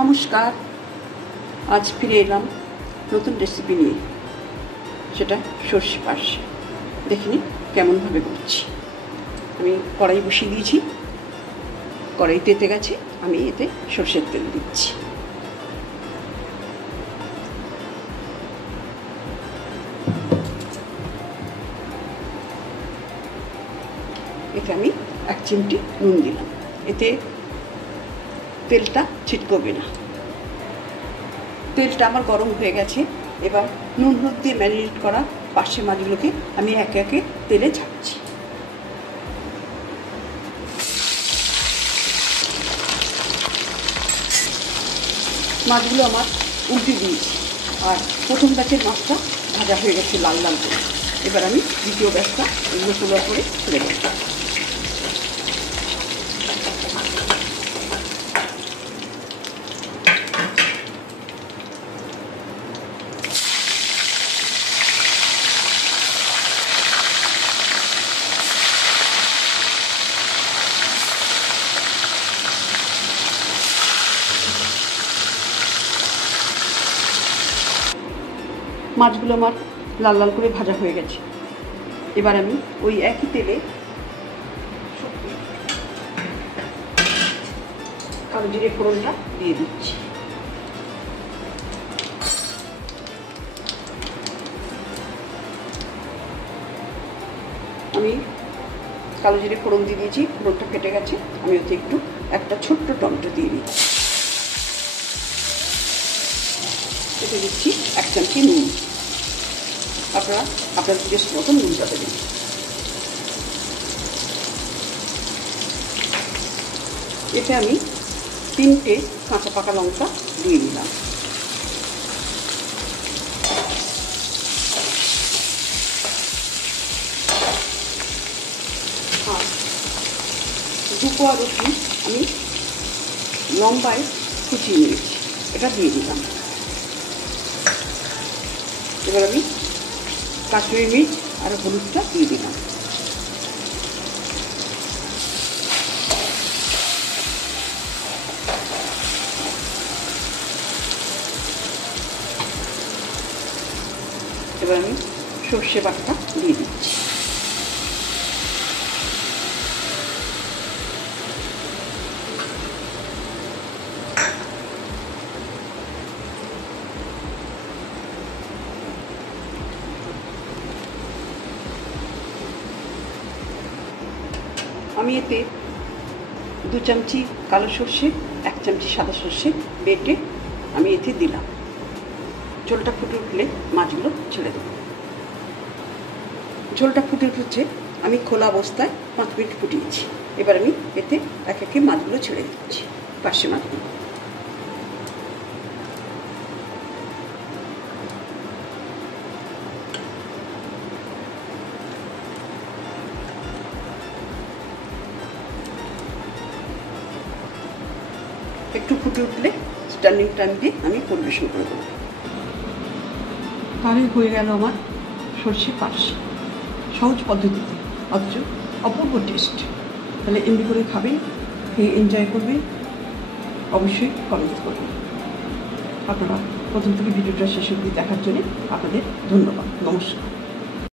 নমস্কার, আজ ফিরে এলাম নতুন রেসিপি নিয়ে, সেটা সর্ষে পার্শে। দেখিনি কেমনভাবে করছি। আমি কড়াই বসিয়ে দিয়েছি, কড়াই তেতে গেছে, আমি এতে সর্ষের তেল দিচ্ছি। এতে আমি 1 চিমটি নুন দিলাম, এতে তেলটা ছিটকবে না। তেলটা আমার গরম হয়ে গেছে। এবার নুন হলুদ দিয়ে ম্যারিনেট করা পার্শে মাছগুলোকে আমি একে একে তেলে ছাড়ছি। মাছগুলো আমার উল্টে দিয়েছি, আর প্রথম ব্যাচের মাছটা ভাজা হয়ে গেছে লাল লাল করে। এবার আমি দ্বিতীয় ব্যাচটা এগুলো তুলা করে ছেড়ে দেব। মাছগুলো আমার লাল লাল করে ভাজা হয়ে গেছে। এবার আমি ওই একই তেলে কালো জিরে ফোড়নটা দিয়ে দিচ্ছি। আমি কালো জিরে ফোড়ন দিয়ে দিয়েছি, ফোড়নটা ফেটে গেছে। আমি ওতে একটা ছোট্ট টমেটো দিয়ে দিচ্ছি। এতে দিচ্ছি 1 চামচি নুন। আপনারা আপনাদের টেস্ট মতন নুনটা দেবেন। এতে আমি 3টে কাঁচা পাকা লঙ্কা দিয়ে দিলাম। আর 2 কোয়া রসুন আমি লম্বায় কুচিয়ে নিয়েছি, এটা দিয়ে দিলাম। এবার আমি কাশ্মীরি মির্চ আর হলুদটা দিয়ে দিলাম। এবার আমি সর্ষে বাটা দিয়ে দিচ্ছি। আমি এতে 2 চামচি কালো সর্ষে, 1 চামচি সাদা সর্ষে বেটে আমি এতে দিলাম। ঝোলটা ফুটে উঠলে মাছগুলো ছেড়ে দেব। ঝোলটা ফুটে উঠছে, আমি খোলা অবস্থায় 5 মিনিট ফুটিয়েছি। এবার আমি এতে এক একে মাছগুলো ছেড়ে দিচ্ছি, পার্শে মাছগুলো। একটু ফুটে উঠলে স্ট্যান্ডিং টাইম দিয়ে আমি পরিবেশন করে দেবো। তাহলে হয়ে গেল আমার সর্ষে পার্শে, সহজ পদ্ধতিতে, অথচ অপূর্ব টেস্ট। তাহলে এমনি করে খাবেন, খেয়ে এনজয় করবেন, অবশ্যই কমেন্ট করবেন। আপনারা প্রথম থেকে ভিডিওটা শেষ অবধি দেখার জন্য আপনাদের ধন্যবাদ। নমস্কার।